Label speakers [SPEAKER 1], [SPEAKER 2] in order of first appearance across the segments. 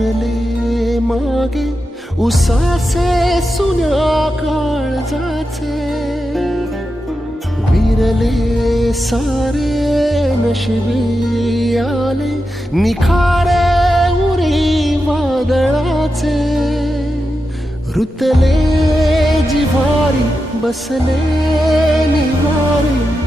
[SPEAKER 1] हरले मागे उसासे सुन्या काळजाचे. विरले सारे नशिबी आले निखारे उरी वादळाचे. रुतले जिवारी बसले निवारी.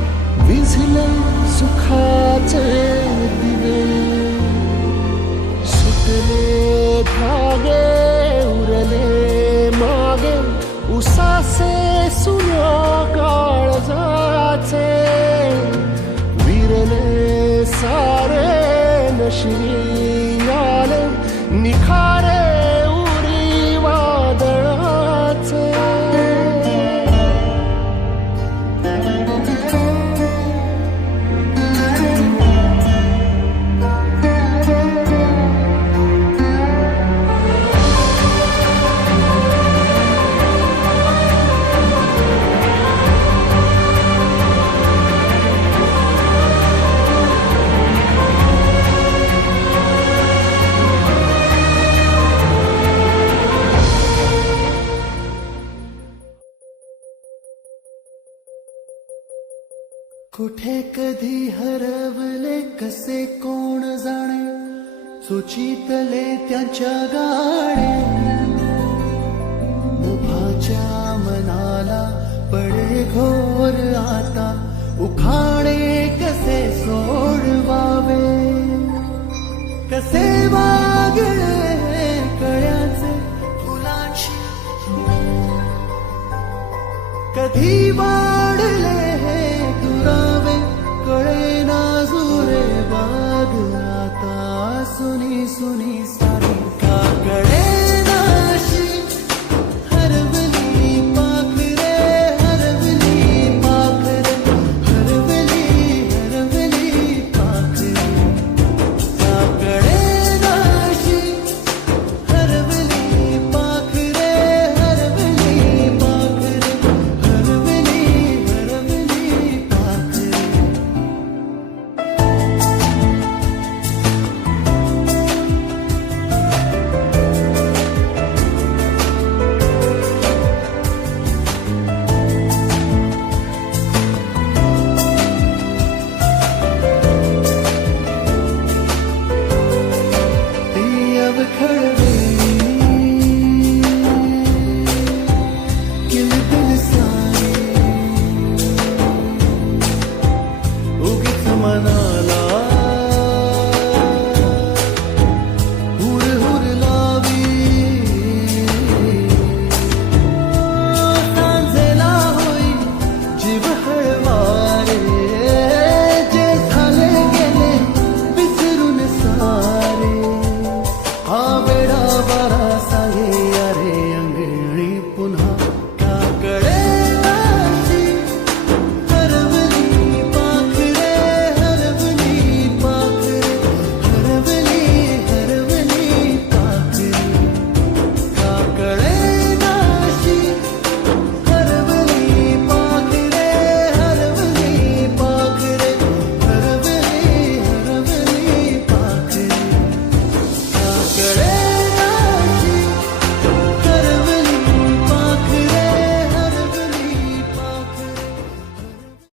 [SPEAKER 2] कुठे कधी हरवले कसे कोण जाणे? सुचितले त्याच्या गाणे. मुभाच्या मनाला पडे घोर आता. उखाणे कसे सोडवावे? कसे वा